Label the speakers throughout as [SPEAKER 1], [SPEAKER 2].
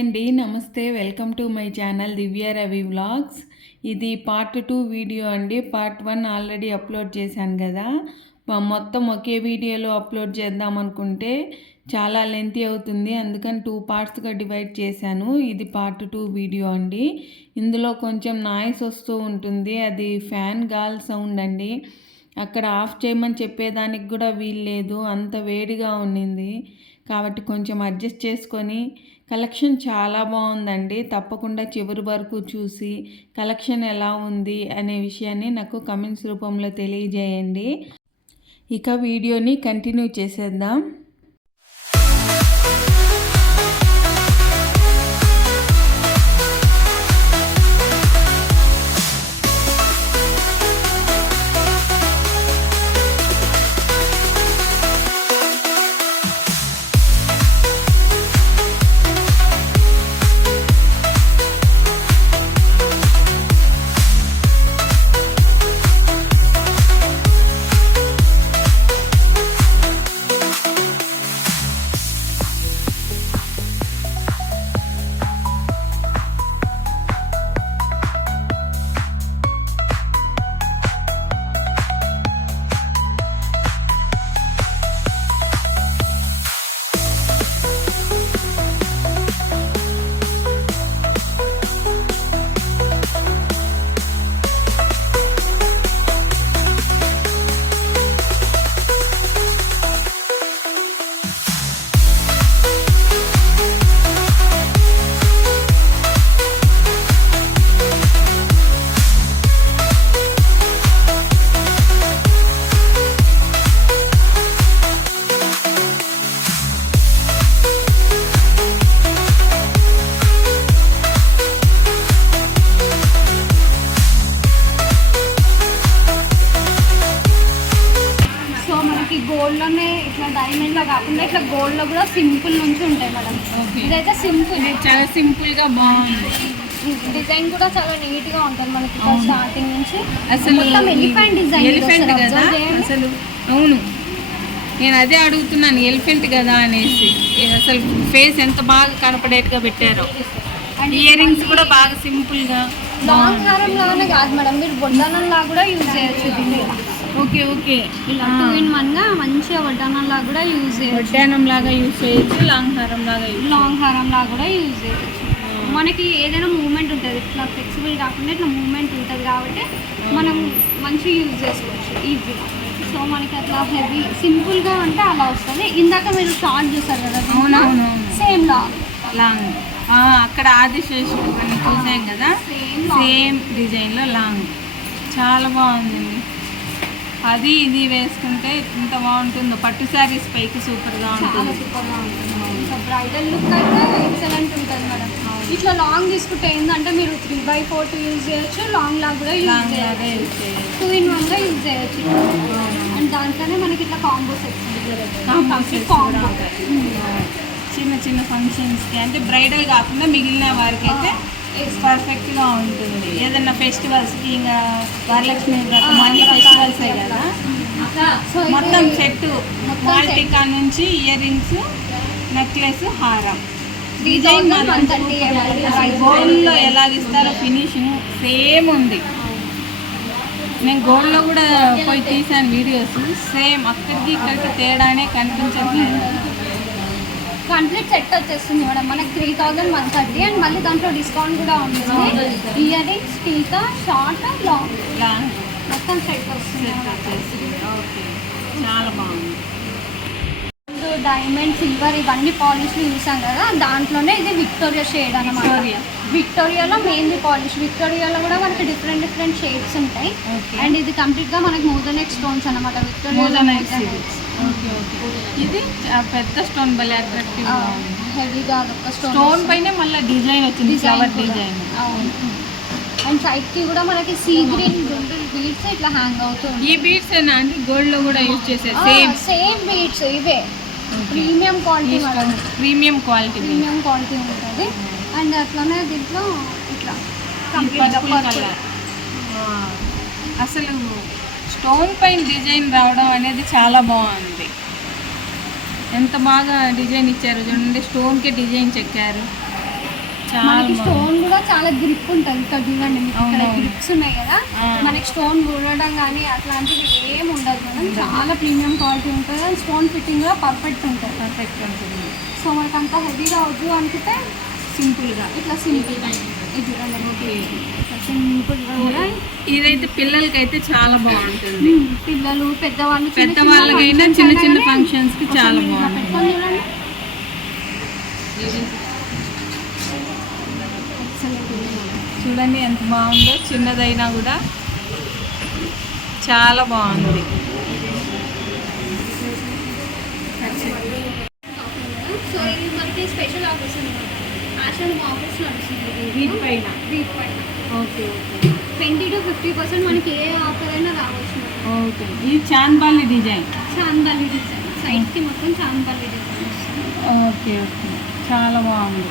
[SPEAKER 1] అండి నమస్తే. Welcome to my channel Divya Ravi vlogs. ఇది పార్ట్ టూ వీడియో అండి. పార్ట్ వన్ ఆల్రెడీ అప్లోడ్ చేశాను కదా. మొత్తం ఒకే వీడియోలో అప్లోడ్ చేద్దాం అనుకుంటే చాలా లెంతీ అవుతుంది. అందుకని టూ పార్ట్స్గా డివైడ్ చేశాను. ఇది పార్ట్ టూ వీడియో అండి. ఇందులో కొంచెం నాయిస్ వస్తూ ఉంటుంది. అది ఫ్యాన్ గాల్ సౌండ్ అండి. అక్కడ ఆఫ్ చేయమని చెప్పేదానికి కూడా వీలు లేదు. అంత వేడిగా ఉండింది కాబట్టి కొంచెం అడ్జస్ట్ చేసుకొని కలెక్షన్ చాలా బాగుందండి. తప్పకుండా చివరి వరకు చూసి కలెక్షన్ ఎలా ఉంది అనే విషయాన్ని నాకు కమెంట్స్ రూపంలో తెలియజేయండి. ఇక వీడియోని కంటిన్యూ చేసేద్దాం.
[SPEAKER 2] ఇట్లా గోల్డ్లో కూడా సింపుల్ నుంచి ఉంటాయి మేడం. ఇదైతే సింపుల్.
[SPEAKER 1] చాలా సింపుల్గా బాగుంది.
[SPEAKER 2] డిజైన్ కూడా చాలా నీట్గా ఉంటుంది మనకి స్టార్టింగ్ నుంచి.
[SPEAKER 1] అసలు
[SPEAKER 2] ఎలిఫెంట్ డిజైన్
[SPEAKER 1] ఎలిఫెంట్ కదా? అసలు అవును. నేను అదే అడుగుతున్నాను ఎలిఫెంట్ కదా అనేసి. అసలు ఫేస్ ఎంత బాగా కనపడేట్టుగా పెట్టారో. ఇయర్ రింగ్స్ కూడా బాగా సింపుల్గా
[SPEAKER 2] లాంగ్ హారం లాగానే కాదు మేడం మీరు బొడ్డానం లాగా కూడా యూజ్ చేయొచ్చు దీన్ని.
[SPEAKER 1] Okay okay.
[SPEAKER 2] ఇలా టూ ఇన్ వన్గా మంచిగా వడ్డానం లాగా కూడా యూజ్ చేయొచ్చు.
[SPEAKER 1] వడ్డానం లాగా యూజ్ చేయొచ్చు లాంగ్ హారం లాగా
[SPEAKER 2] లాంగ్ హారం లాగా కూడా యూజ్ చేయొచ్చు. మనకి ఏదైనా మూమెంట్ ఉంటుంది ఇట్లా ఫ్లెక్సిబుల్ కాకుండా ఇట్లా మూమెంట్ ఉంటుంది కాబట్టి మనం మంచిగా యూజ్ చేసుకోవచ్చు ఈజీగా సో మనకి అట్లా హెవీ సింపుల్గా అంటే అలా వస్తుంది. ఇందాక మీరు షార్ట్ చూసారు కదా
[SPEAKER 1] అవునవునవును.
[SPEAKER 2] సేమ్
[SPEAKER 1] లాంగ్ ఆ, అక్కడ ఆదిశేషుడు చూసాం కదా.
[SPEAKER 2] సేమ్
[SPEAKER 1] సేమ్ డిజైన్లో లాంగ్ చాలా బాగుందండి అది ఇది వేసుకుంటే ఎంత బాగుంటుందో. పట్టు శారీస్ పైకి సూపర్గా ఉంటుంది.
[SPEAKER 2] సూపర్గా ఉంటుంది ఇంకా బ్రైడల్ లుక్ అయితే ఎక్సలెంట్ ఉంటుంది మేడం ఇట్లా లాంగ్ తీసుకుంటే ఏంటంటే మీరు త్రీ బై ఫోర్ యూజ్ చేయొచ్చు లాంగ్ లాగా కూడా యూజ్ చేయొచ్చు. టూ ఇన్ వన్గా యూజ్ చేయొచ్చు. అండ్ దాంట్లోనే మనకి ఇట్లా కాంబో సెట్స్ కాంబో.
[SPEAKER 1] చిన్న చిన్న ఫంక్షన్స్కి అంటే బ్రైడల్ కాకుండా మిగిలిన వారికి అయితే పర్ఫెక్ట్గా ఉంటుంది. ఏదన్నా ఫెస్టివల్స్కి ఇంకా వరలక్ష్మి వ్రతం అన్ని ఫెస్టివల్సే కదా? మొత్తం సెట్ మాల్టికా నుంచి ఇయర్ రింగ్స్ నెక్లెస్ హారం.
[SPEAKER 2] డిజైన్
[SPEAKER 1] గోల్డ్లో ఎలాగిస్తారో ఫినిషింగ్ సేమ్ ఉంది. నేను గోల్డ్లో కూడా పోయి తీసాను వీడియోస్. సేమ్ అక్కడికి ఇక్కడికి తేడానే కనిపించట్లేదు.
[SPEAKER 2] కంప్లీట్ సెట్ వచ్చేస్తుంది మేడం. మనకి three thousand one thirty and మళ్ళీ దాంట్లో డిస్కౌంట్ కూడా ఉంటుంది. ఇయర్ రింగ్స్ టీకా షార్ట్ లాంగ్
[SPEAKER 1] ఇలా
[SPEAKER 2] మొత్తం సెట్ వస్తుంది
[SPEAKER 1] ఓకే చాలా బాగుంది.
[SPEAKER 2] డైమండ్ సిల్వర్ ఇవన్నీ పాలిష్లు చూసాం కదా దాంట్లోనే ఇది విక్టోరియా షేడ్ అనమాట. విక్టోరియాలో మెయిన్ది పాలిష్ విక్టోరియాలో కూడా మనకి డిఫరెంట్ డిఫరెంట్ షేడ్స్ ఉంటాయి. అండ్ ఇది కంప్లీట్గా మనకి మోదనెట్ స్టోన్స్ అనమాట
[SPEAKER 1] ఇది ఓకే ఓకే. ఇది పెద్ద స్టోన్ భలే అట్రాక్టివ్
[SPEAKER 2] హెవీగా అదొక
[SPEAKER 1] స్టోన్
[SPEAKER 2] స్టోన్
[SPEAKER 1] పైన మళ్ళీ డిజైన్ వచ్చింది ఫ్లవర్ డిజైన్
[SPEAKER 2] అవును. అండ్ సైడ్కి కూడా మనకి సీ గ్రీన్ బీడ్స్ ఇట్లా హ్యాంగ్ అవుతుంది
[SPEAKER 1] ఈ బీడ్స్ ఏనా అండి? గోల్డ్లో కూడా యూజ్ చేసే సేమ్
[SPEAKER 2] సేమ్ బీడ్స్ ఇవే. Premium quality
[SPEAKER 1] premium quality
[SPEAKER 2] premium quality ఉంటుంది. అండ్ అట్లనే దీంట్లో ఇట్లా
[SPEAKER 1] అసలు స్టోన్ పైన డిజైన్ రావడం అనేది చాలా బాగుంది. ఎంత బాగా డిజైన్ ఇచ్చారు చూడండి స్టోన్కి డిజైన్ చెక్కారు. చాలా
[SPEAKER 2] మనకి. స్టోన్ కూడా చాలా గ్రిప్ ఉంటుంది ఇక్కడ చూడండి. గ్రిప్స్ ఉన్నాయి కదా. మనకి స్టోన్ ఊడడం కానీ అట్లాంటివి ఏం ఉండదు మేడం చాలా ప్రీమియం క్వాలిటీ ఉంటుంది అండ్ స్టోన్ ఫిట్టింగ్ కూడా పర్ఫెక్ట్ ఉంటుంది.
[SPEAKER 1] పర్ఫెక్ట్ ఉంటుంది.
[SPEAKER 2] సో మనకి అంత హెవీగా వద్దు అనుకుంటే
[SPEAKER 1] సింపుల్గా
[SPEAKER 2] ఇట్లా సింపుల్ ఇది చూడండి
[SPEAKER 1] ఓకే
[SPEAKER 2] సింపుల్గా కూడా
[SPEAKER 1] ఇదైతే పిల్లలకైతే చాలా బాగుంటుంది.
[SPEAKER 2] పిల్లలు పెద్దవాళ్ళు
[SPEAKER 1] పెద్దవాళ్ళకైనా చిన్న చిన్న
[SPEAKER 2] ఫంక్షన్స్కి
[SPEAKER 1] చాలా బాగుంటుంది.
[SPEAKER 2] చూడండి.
[SPEAKER 1] ఎంత బాగుందో చిన్నదైనా కూడా చాలా బాగుంది.
[SPEAKER 2] సో ఇది మనకి స్పెషల్ ఆఫర్స్ అనమాట ఆషన్ ఆఫర్స్ నడుస్తుంది
[SPEAKER 1] వీటిపైన
[SPEAKER 2] వీటిపైన
[SPEAKER 1] okay okay.
[SPEAKER 2] Twenty to fifty percent మనకి ఏ ఆఫర్ అయినా రావచ్చు
[SPEAKER 1] ఓకే. ఇది చాంద్బాలి డిజైన్?
[SPEAKER 2] చాందల్లి డిజైన్. సైడ్కి మొత్తం చాందల్లి డిజైన్
[SPEAKER 1] ఓకే ఓకే. చాలా బాగుంది.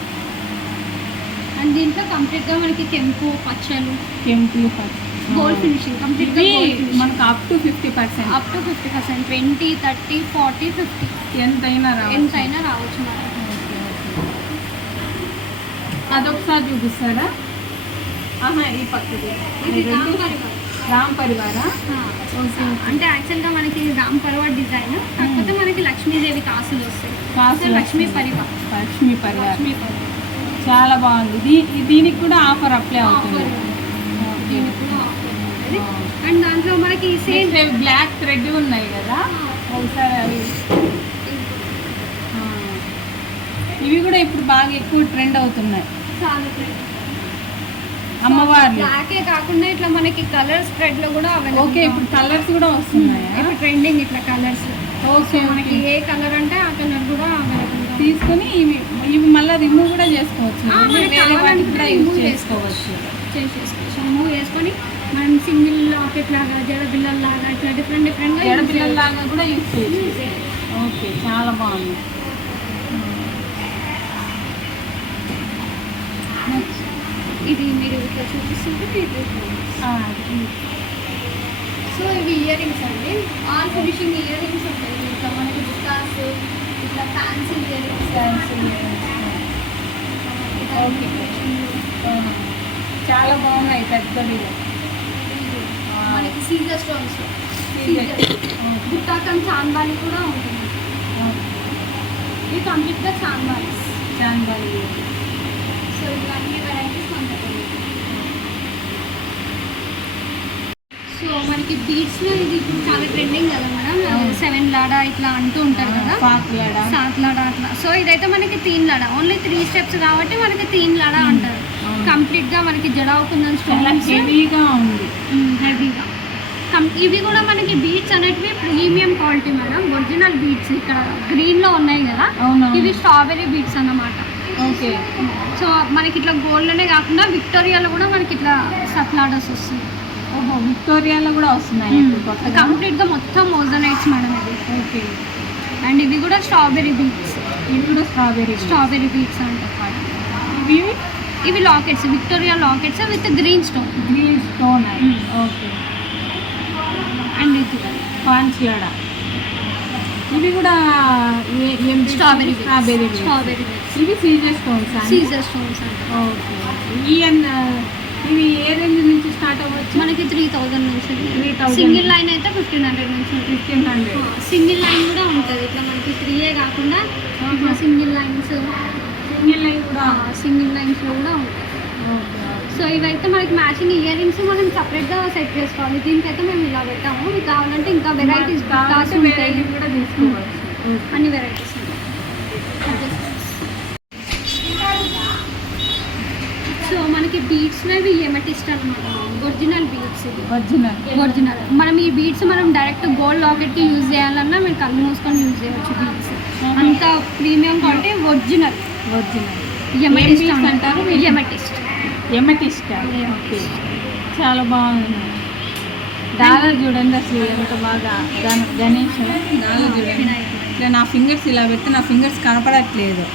[SPEAKER 2] అండ్ దీంట్లో కంప్లీట్గా మనకి కెంపు పచ్చలు
[SPEAKER 1] కెంపులు
[SPEAKER 2] గోల్డ్ ఫినిషింగ్ కంప్లీట్గా
[SPEAKER 1] మనకు up to fifty percent
[SPEAKER 2] up to fifty percent twenty thirty forty fifty
[SPEAKER 1] ఎంతైనా రావచ్చు.
[SPEAKER 2] ఎంతైనా రావచ్చు
[SPEAKER 1] ఓకే. అదొకసారి చూపిస్తారా? ఈ పక్కది.
[SPEAKER 2] రామ్ పరివార్.
[SPEAKER 1] పరివారా?
[SPEAKER 2] అంటే యాక్చువల్గా మనకి రామ్ పర్వట్ డిజైన్ కాకపోతే మనకి లక్ష్మీదేవి కాసులు వస్తాయి.
[SPEAKER 1] కాసు
[SPEAKER 2] సో లక్ష్మీ పరివార్.
[SPEAKER 1] లక్ష్మీ పరివార్.
[SPEAKER 2] లక్ష్మీ పరివార్.
[SPEAKER 1] చాలా బాగుంది. దీ- దీనికి కూడా ఆఫర్ అప్లై అవుతుంది.
[SPEAKER 2] ఆఫర్ దీనికి కూడా ఆఫర్ ఉంటుంది. అండ్ దాంట్లో మనకి సేమ్
[SPEAKER 1] బ్లాక్ థ్రెడ్ ఉన్నాయి కదా. ఒకసారి అవి. ఇవి కూడా ఇప్పుడు బాగా ఎక్కువ ట్రెండ్ అవుతున్నాయి.
[SPEAKER 2] చాలా
[SPEAKER 1] అమ్మవార్లు
[SPEAKER 2] బ్లాకే కాకుండా ఇట్లా మనకి కలర్ స్ప్రెడ్లో కూడా
[SPEAKER 1] ఓకే ఇప్పుడు కలర్స్ కూడా వస్తున్నాయి?
[SPEAKER 2] ఇప్పుడు ట్రెండింగ్ ఇట్లా కలర్స్
[SPEAKER 1] ఓకే
[SPEAKER 2] మనకి ఏ కలర్ అంటే ఆ కలర్ కూడా
[SPEAKER 1] తీసుకొని ఇవి ఇవి మళ్ళీ రిమూవ్ కూడా చేసుకోవచ్చు. వేరే వాటికి కూడా యూజ్ చేసుకోవచ్చు.
[SPEAKER 2] చేసేసుకోవచ్చు మూవ్ చేసుకొని మనం సింగిల్ లాకెట్ లాగా జడ బిల్లల లాగా ఇట్లా డిఫరెంట్ డిఫరెంట్
[SPEAKER 1] జడ పిల్లల్లాగా కూడా యూజ్ చేయొచ్చు. ఓకే చాలా బాగుంది.
[SPEAKER 2] ఇది మీరు ఇట్లా చూపిస్తుంటే ఇది
[SPEAKER 1] ఆ,
[SPEAKER 2] సో ఇవి ఇయర్ రింగ్స్ అండి. ఆల్ ఫినిషింగ్ ఇయర్ రింగ్స్ ఉంటాయి. ఇట్లా మనకి బుట్టాస్ ఇట్లా ఫ్యాన్సీ ఇయర్ రింగ్స్.
[SPEAKER 1] ఆ, చాలా బాగున్నాయి పెద్దవి.
[SPEAKER 2] మనకి సీజర్ స్టోన్స్. బుట్టాకం చాంబాలి కూడా ఉంటుంది. ఇవి కంప్లీట్గా చాంబాలీస్
[SPEAKER 1] చాంబాలి
[SPEAKER 2] సో ఇవన్నీ వెరైటీస్. సో మనకి బీచ్లో ఇది ఇప్పుడు చాలా ట్రెండింగ్ కదా మేడం
[SPEAKER 1] అవును.
[SPEAKER 2] సెవెన్ లాడా ఇట్లా అంటూ ఉంటారు కదా? సాత్ లాడా? అట్లా. సో ఇదైతే మనకి తీన్ లాడా? ఓన్లీ త్రీ స్టెప్స్ కాబట్టి మనకి తీన్ లాడా అంటారు.
[SPEAKER 1] అవును.
[SPEAKER 2] కంప్లీట్గా మనకి జడ అవుతుందని
[SPEAKER 1] చాలా
[SPEAKER 2] స్టోన్స్
[SPEAKER 1] హెవీగా ఉంది.
[SPEAKER 2] హెవీగా ఇవి కూడా మనకి బీట్స్ అనేటివి premium quality madam original beads ఇక్కడ గ్రీన్లో ఉన్నాయి కదా? ఇవి స్ట్రాబెరీ బీట్స్ అన్నమాట.
[SPEAKER 1] ఓకే
[SPEAKER 2] సో మనకి ఇట్లా గోల్డ్లోనే కాకుండా విక్టోరియాలో కూడా మనకి ఇట్లా సఫ్లాడర్స్ వస్తుంది
[SPEAKER 1] ఓహో విక్టోరియాలో కూడా వస్తున్నాయి ఇప్పుడు కొత్తగా?
[SPEAKER 2] కంప్లీట్గా మొత్తం మోజనైట్స్ మేడం ఇది.
[SPEAKER 1] ఓకే
[SPEAKER 2] అండ్ ఇవి కూడా స్ట్రాబెరీ బీట్స్.
[SPEAKER 1] ఇవి కూడా స్ట్రాబెరీ
[SPEAKER 2] స్ట్రాబెరీ బీట్స్ అంటారు
[SPEAKER 1] ఇవి?
[SPEAKER 2] ఇవి lockets. Victoria lockets with green stone.
[SPEAKER 1] Green stone. Okay
[SPEAKER 2] and ఇది
[SPEAKER 1] పాంచిలాడ ఇవి కూడా
[SPEAKER 2] స్ట్రాబెరీ
[SPEAKER 1] స్ట్రాబెరీ
[SPEAKER 2] స్ట్రాబెరీ
[SPEAKER 1] ఇవి Caesar stones
[SPEAKER 2] Caesar stones
[SPEAKER 1] okay. ఈ ఇవి ఏ రేంజ్ నుంచి స్టార్ట్ అవ్వచ్చు?
[SPEAKER 2] మనకి త్రీ థౌజండ్ నుంచి
[SPEAKER 1] 3000.
[SPEAKER 2] సింగిల్ లైన్ అయితే ఫిఫ్టీన్ హండ్రెడ్ నుంచి
[SPEAKER 1] ఫిఫ్టీన్ హండ్రెడ్
[SPEAKER 2] సింగిల్ లైన్ కూడా ఉంటుంది. ఇట్లా మనకి త్రీయే కాకుండా సింగిల్ లైన్స్
[SPEAKER 1] సింగిల్ లైన్ కూడా.
[SPEAKER 2] సింగిల్ లైన్స్లో కూడా ఉంటాయి. సో ఇవైతే మనకి మ్యాచింగ్ ఇయర్ రింగ్స్ మనం సపరేట్గా సెట్ చేసుకోవాలి. దీనికైతే మేము ఇలా పెట్టాము. మీకు కావాలంటే ఇంకా వెరైటీస్
[SPEAKER 1] కూడా తీసుకోవచ్చు.
[SPEAKER 2] అన్ని వెరైటీస్ సో మనకి బీట్స్లో ఇవి ఎమటిస్ట్ అనమాట ఒరిజినల్ బీట్స్ ఇది
[SPEAKER 1] ఒరిజినల్
[SPEAKER 2] ఒరిజినల్ మనం ఈ బీట్స్ మనం డైరెక్ట్ గోల్డ్ లాకెట్కి యూజ్ చేయాలన్నా మీరు కళ్ళు మూసుకొని యూజ్ చేయవచ్చు బీట్స్ అంత premium quality original
[SPEAKER 1] original
[SPEAKER 2] amethyst
[SPEAKER 1] అంటారు?
[SPEAKER 2] ఎమటిస్ట్
[SPEAKER 1] ఎమటిస్ట్ ఓకే చాలా బాగుంది. డాలర్ చూడండి అసలు ఎంత బాగా గణ గణేష్ డాలర్ చూడండి. ఇట్లా నా ఫింగర్స్ ఇలా పెడితే నా ఫింగర్స్ కనపడట్లేదు.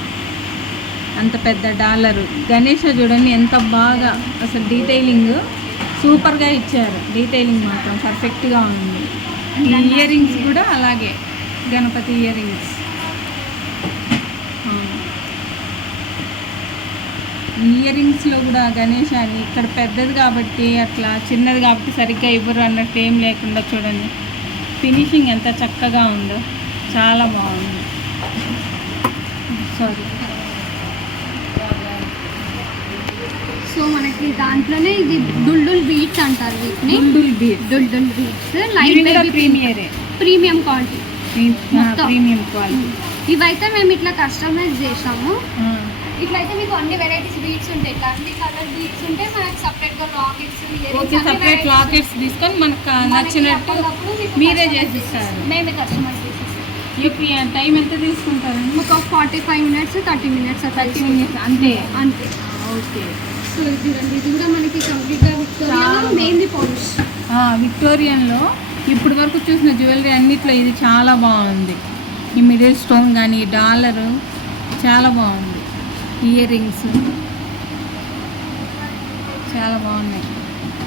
[SPEAKER 1] అంత పెద్ద డాలరు. గణేష చూడండి ఎంత బాగా అసలు డీటెయిలింగ్ సూపర్గా ఇచ్చారు. డీటెయిలింగ్ మాత్రం పర్ఫెక్ట్గా ఉంది. ఇయర్ రింగ్స్ కూడా అలాగే. గణపతి ఇయర్ రింగ్స్ ఇయర్ రింగ్స్లో కూడా గణేష్ అని ఇక్కడ పెద్దది కాబట్టి అట్లా చిన్నది కాబట్టి సరిగ్గా ఇవ్వరు అన్నట్టు ఏం లేకుండా చూడండి. ఫినిషింగ్ ఎంత చక్కగా ఉందో. చాలా బాగుంది. సారీ
[SPEAKER 2] సో మనకి దాంట్లోనే ఇది డుల్డుల్ బీట్స్ అంటారు వీటిని.
[SPEAKER 1] డుల్ బీట్
[SPEAKER 2] డుల్డుల్ beads light
[SPEAKER 1] ప్రీమియరే.
[SPEAKER 2] Premium quality.
[SPEAKER 1] Premium quality.
[SPEAKER 2] ఇవైతే మేము ఇట్లా కస్టమైజ్ చేసాము. ఇట్లయితే మీకు అన్ని వెరైటీస్ బీట్స్ ఉంటాయి. ఇట్లా అన్ని కలర్ బీట్స్ ఉంటాయి మనకి సపరేట్గా లాకెట్స్
[SPEAKER 1] ఓకే సపరేట్ లాకెట్స్ తీసుకొని మనకు నచ్చినట్టు మీరే చేసిస్తారు.
[SPEAKER 2] మేమే చేసిస్తాం
[SPEAKER 1] ఇప్పుడు టైం ఎంత తీసుకుంటారండి
[SPEAKER 2] ఒక forty five minutes thirty minutes
[SPEAKER 1] thirty minutes అంతే?
[SPEAKER 2] అంతే.
[SPEAKER 1] ఓకే
[SPEAKER 2] సో ఇది చూడండి ఇది కూడా మనకి కంప్లీట్గా విక్టోరియా మెయిన్లీ పాలిష్
[SPEAKER 1] విక్టోరియన్లో ఇప్పుడు వరకు చూసిన జ్యువెలరీ అన్నిట్లో ఇది చాలా బాగుంది. ఈ మిడిల్ స్టోన్ కానీ డాలరు చాలా బాగుంది. ఇయర్ రింగ్స్ చాలా బాగున్నాయి.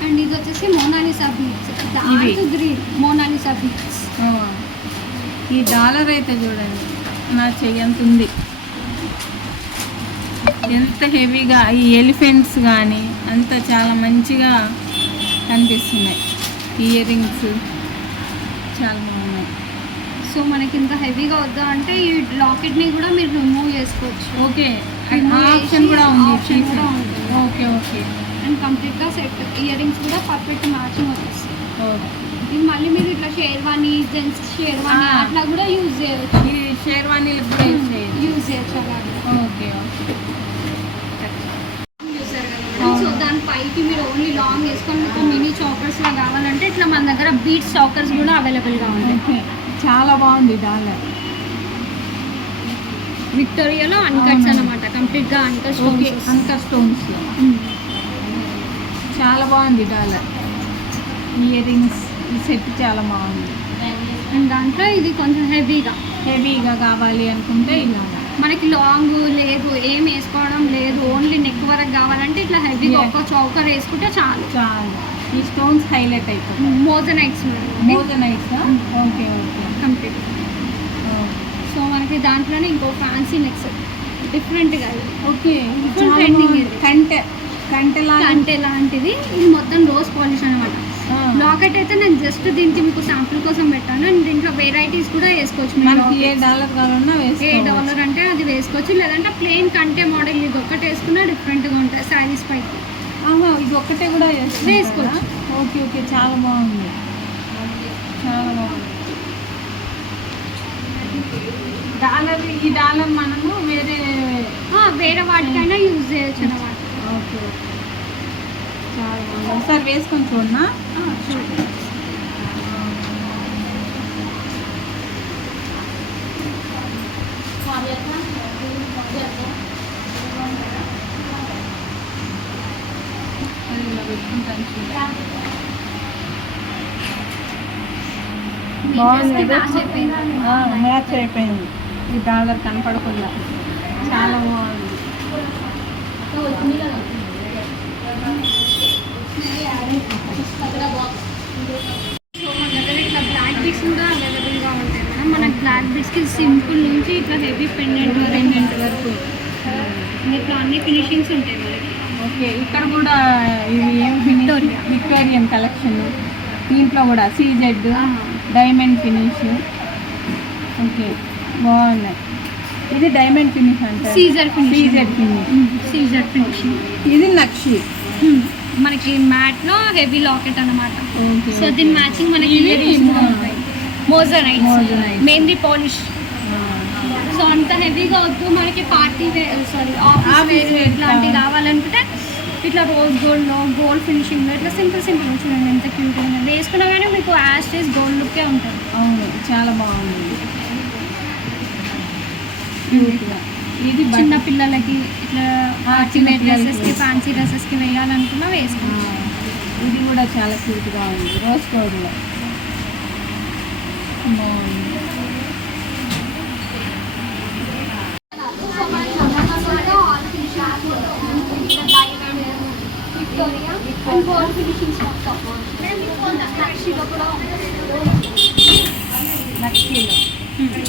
[SPEAKER 2] అండ్ ఇది వచ్చేసి Mona Lisa beads dark green Mona Lisa beads
[SPEAKER 1] ఈ డాలర్ అయితే చూడండి. నా చెయ్యంత ఉంది? ఎంత హెవీగా ఈ ఎలిఫెంట్స్ కానీ అంత చాలా మంచిగా కనిపిస్తున్నాయి. ఇయర్ రింగ్స్ చాలా బాగున్నాయి.
[SPEAKER 2] సో మనకి ఇంత హెవీగా వద్దా అంటే ఈ లాకెట్ని కూడా మీరు రిమూవ్ చేసుకోవచ్చు.
[SPEAKER 1] ఓకే. ఆప్షన్ కూడా ఉంది
[SPEAKER 2] option కూడా ఉంది.
[SPEAKER 1] ఓకే ఓకే
[SPEAKER 2] అండ్ కంప్లీట్గా సెట్ ఇయర్ రింగ్స్ కూడా పర్ఫెక్ట్ మ్యాచింగ్ వచ్చేస్తాయి. ఇది మళ్ళీ మీరు ఇట్లా షేర్వాణి జెంట్స్ షేర్వాణి. అట్లా కూడా యూజ్ చేయవచ్చు
[SPEAKER 1] కూడా యూజ్ చేయొచ్చు.
[SPEAKER 2] యూజ్ చేయొచ్చు అలా
[SPEAKER 1] ఓకే.
[SPEAKER 2] సో దాని పైకి మీరు ఓన్లీ లాంగ్ వేసుకొని మీకు మినీ చాకర్స్ లా కావాలంటే ఇట్లా మన దగ్గర బీట్ చాకర్స్ కూడా అవైలబుల్గా ఉంటాయి.
[SPEAKER 1] ఓకే చాలా బాగుంది డాలర్
[SPEAKER 2] విక్టోరియాలో అన్కట్స్. అనమాట కంప్లీట్గా అన్కట్
[SPEAKER 1] ఓకే
[SPEAKER 2] స్టోన్స్
[SPEAKER 1] అంత స్టోన్స్లో చాలా బాగుంది డాలర్. ఇయర్ రింగ్స్ ఈ సెట్ చాలా బాగుంది.
[SPEAKER 2] అండ్ దాంట్లో ఇది కొంచెం హెవీగా
[SPEAKER 1] హెవీగా కావాలి అనుకుంటే ఇలా.
[SPEAKER 2] మనకి లాంగ్ లేదు ఏం వేసుకోవడం లేదు ఓన్లీ నెక్ వరకు కావాలంటే ఇట్లా హెవీగా
[SPEAKER 1] Yeah.
[SPEAKER 2] ఒక చౌకర్ వేసుకుంటే చాలు.
[SPEAKER 1] చాలు. ఈ స్టోన్స్ హైలైట్ అయిపోతాయి.
[SPEAKER 2] Moissanites
[SPEAKER 1] moissanites okay okay
[SPEAKER 2] complete so మనకి దాంట్లోనే ఇంకో ఫ్యాన్సీ నెక్స్ డిఫరెంట్గా
[SPEAKER 1] ఓకే
[SPEAKER 2] Full trending ఇది.
[SPEAKER 1] కంటె కంటెలా
[SPEAKER 2] అంటే లాంటిది. ఇది మొత్తం రోజ్ పాలిష్ అనమాట లాకెట్ అయితే నేను జస్ట్ దీనికి మీకు శాంపుల్ కోసం పెట్టాను. అండ్ దీంట్లో వెరైటీస్ కూడా వేసుకోవచ్చు మీరు
[SPEAKER 1] ఏ. డాలర్ కావాలన్నా
[SPEAKER 2] ఏ డాలర్ అంటే అది వేసుకోవచ్చు. లేదంటే ప్లెయిన్ కంటే మోడల్ ఇది ఒక్కటి వేసుకున్నా డిఫరెంట్గా ఉంటాయి శారీస్ పైకి
[SPEAKER 1] ఇది ఒక్కటే కూడా?
[SPEAKER 2] వేసుకోవచ్చు.
[SPEAKER 1] ఓకే ఓకే చాలా బాగుంది. చాలా బాగుంది. డాలర్ ఈ డాలర్ మనము వేరే
[SPEAKER 2] వేరే వాటికైనా యూజ్ చేయొచ్చు అనమాట
[SPEAKER 1] ఓకే ఒకసారి వేసుకొని చూడనా. బాగుంది మ్యాచ్ అయిపోయింది. ఈ డాలర్ కనపడకుండా. చాలా బాగుంది.
[SPEAKER 2] మన దగ్గర ఇట్లా బ్లాక్ బీట్స్ కూడా అవైలబుల్గా ఉంటాయి మేడం మన బ్లాక్ బీట్స్కి సింపుల్ నుంచి ఇట్లా హెవీ పెండెంట్
[SPEAKER 1] పెండెంట్ వరకు
[SPEAKER 2] ఇట్లా అన్ని ఫినిషింగ్స్ ఉంటాయి మనకి
[SPEAKER 1] ఓకే ఇక్కడ కూడా ఇవి ఏం విక్టోరియా విక్టోరియన్ కలెక్షన్ దీంట్లో కూడా సీజెడ్ డైమండ్ ఫినిష్ ఓకే. బాగున్నాయి. ఇది డైమండ్ ఫినిష్ అంటే
[SPEAKER 2] Caesar finishing
[SPEAKER 1] CZ finish
[SPEAKER 2] Caesar finishing
[SPEAKER 1] ఇది నక్షి.
[SPEAKER 2] మనకి మ్యాట్లో హెవీ లాకెట్ అన్నమాట.
[SPEAKER 1] ఓకే
[SPEAKER 2] సో దీని మ్యాచింగ్ మనకి మోజనైట్. మెయిన్లీ పాలిష్ సో అంత హెవీగా వద్దు. మనకి party wear sorry office wear ఇట్లాంటివి
[SPEAKER 1] కావాలి.
[SPEAKER 2] కావాలనుకుంటే ఇట్లా రోజ్ గోల్డ్లో గోల్డ్ ఫినిషింగ్లో ఇట్లా సింపుల్ సింపుల్ చూడండి ఎంత క్యూట్ ఉంది. వేసుకున్నా కానీ మీకు డేస్ గోల్డ్ లుక్కే ఉంటుంది.
[SPEAKER 1] అవును చాలా బాగుంది. ఇది
[SPEAKER 2] చిన్న
[SPEAKER 1] బట్ట-
[SPEAKER 2] పిల్లలకి ఇట్లా
[SPEAKER 1] చిన్న
[SPEAKER 2] డ్రెస్సెస్కి ఫ్యాన్సీ డ్రెస్సెస్కి వేయాలనుకున్నా వేసుకోవచ్చు
[SPEAKER 1] ఇది కూడా చాలా క్యూట్గా ఉంది. రోజ్ కోడ్లో బాగుంది నక్షిలో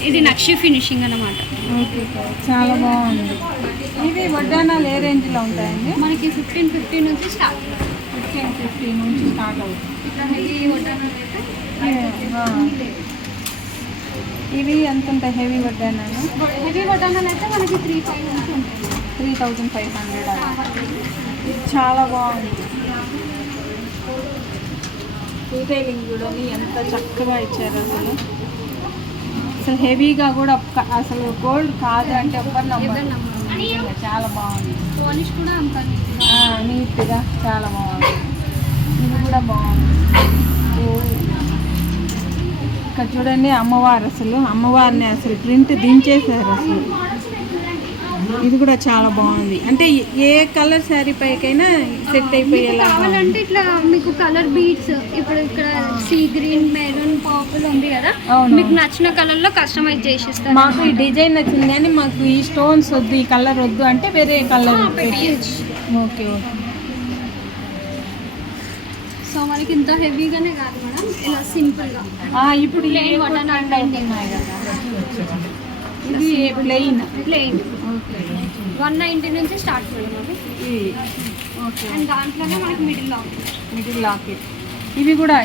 [SPEAKER 2] ఇది నక్షి ఫినిషింగ్ అన్నమాట.
[SPEAKER 1] ఓకే చాలా బాగుంది. ఇవి వడ్డానాలు ఏ రేంజ్లో ఉంటాయండి?
[SPEAKER 2] మనకి ఫిఫ్టీన్ ఫిఫ్టీన్ నుంచి స్టార్ట్
[SPEAKER 1] ఫిఫ్టీన్ ఫిఫ్టీన్ నుంచి స్టార్ట్ అవుతుంది. ఇవి ఎంత ఉంటాయి హెవీ వడ్డానాలు
[SPEAKER 2] హెవీ వడ్డానాలు అయితే మనకి త్రీ ఫైవ్ నుంచి ఉంటాయి.
[SPEAKER 1] Three thousand five hundred? ఇది చాలా బాగుంది. డీటెయిలింగ్ చూడండి ఎంత చక్కగా ఇచ్చారు అసలు అసలు హెవీగా కూడా అసలు గోల్డ్ కాదు అంటే ఒక్కరు నమ్మరు. చాలా బాగుంది.
[SPEAKER 2] పాలిష్ కూడా అంత నీట్గా
[SPEAKER 1] చాలా బాగుంది. ఇది కూడా బాగుంది. ఇక్కడ చూడండి అమ్మవారు అసలు. అమ్మవారిని అసలు ప్రింట్ దించేశారు అసలు. ఇది కూడా చాలా బాగుంది. అంటే ఏ కలర్ శారీ పైకైనా సెట్ అయిపోయేలా
[SPEAKER 2] కావాలంటే ఇట్లా మీకు కలర్ బీడ్స్ ఇప్పుడు ఇక్కడ సీ గ్రీన్ మెరూన్ పర్పుల్ ఉంది కదా. మీకు నచ్చిన కలర్లో కస్టమైజ్ చేసిస్తారు.
[SPEAKER 1] మాకు ఈ డిజైన్ నచ్చింది కానీ మాకు ఈ స్టోన్స్ వద్దు ఈ కలర్ వద్దు అంటే వేరే కలర్ ఓకే ఓకే.
[SPEAKER 2] సో మనకి ఇంత హెవీగానే కాదు మేడం ఇలా సింపుల్గా
[SPEAKER 1] ఆ, ఇప్పుడు
[SPEAKER 2] button
[SPEAKER 1] trend అవుతున్నాయి కదా. ఇది ప్లెయిన్
[SPEAKER 2] ప్లెయిన్ వన్ నైంటీ నుంచి స్టార్ట్ మేడం అవి
[SPEAKER 1] ఇది ఓకే
[SPEAKER 2] అండ్ దాంట్లోనే మనకి మిడిల్
[SPEAKER 1] మిడిల్ లాకెట్ ఇవి కూడా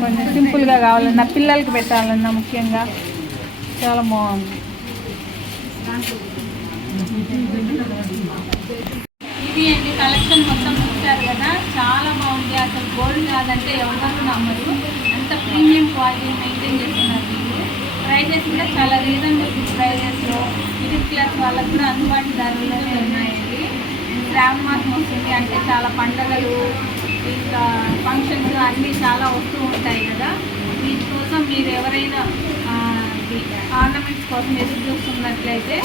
[SPEAKER 1] కొంచెం సింపుల్గా కావాలన్నా పిల్లలకి పెట్టాలన్నా ముఖ్యంగా చాలా బాగుంది. ఇది అండి కలెక్షన్ మొత్తం చూశారు కదా. చాలా బాగుంది. అసలు గోల్డ్ కాదంటే ఎవరు నమ్మరు. అంత ప్రీమియం క్వాలిటీ మెయింటైన్ చేస్తున్నారు. ప్రైజెస్ కూడా చాలా రీజనబుల్ ప్రైజెస్లో మిడిల్ క్లాస్ వాళ్ళకు కూడా అందుబాటు ధరలోనే ఉన్నాయండి. శ్రావణ మాసం వస్తుంది అంటే చాలా పండగలు ఇంకా ఫంక్షన్స్ అన్నీ చాలా వస్తూ ఉంటాయి కదా. దీనికోసం మీరు ఎవరైనా ఆర్నమెంట్స్ కోసం ఎదురు చూస్తున్నట్లయితే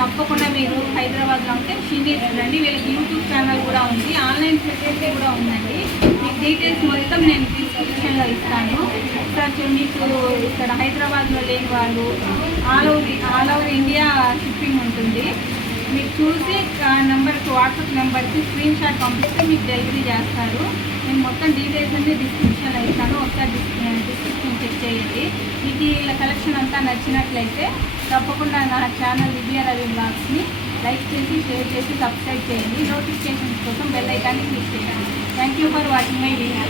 [SPEAKER 1] తప్పకుండా మీరు హైదరాబాద్లో ఉంటే షీనీస్ రండి వీళ్ళకి యూట్యూబ్ ఛానల్ కూడా ఉంది. ఆన్లైన్ ఫెసిలిటీ కూడా ఉందండి. మీకు డీటెయిల్స్ మొత్తం నేను డిస్క్రిప్షన్లో ఇస్తాను. ఇక్కడ మీకు ఇక్కడ హైదరాబాద్లో లేని వాళ్ళు all over all over India shipping ఉంటుంది. మీరు చూసి ఆ నెంబర్కి వాట్సాప్ నెంబర్కి స్క్రీన్ షాట్ పంపిస్తే మీకు డెలివరీ చేస్తారు. నేను మొత్తం డీటెయిల్స్ అన్ని డిస్క్రిప్షన్లో ఇస్తాను. ఒకసారి డిస్క్రిప్షన్ చెక్ చేయండి. మీకు వీళ్ళ కలెక్షన్ అంతా నచ్చినట్లయితే తప్పకుండా నా ఛానల్ దివ్య రవి బ్లాగ్స్ని లైక్ చేసి షేర్ చేసి సబ్స్క్రైబ్ చేయండి. నోటిఫికేషన్స్ కోసం బెల్ ఐకాన్ని క్లిక్ చేయండి. Thank you for watching my video.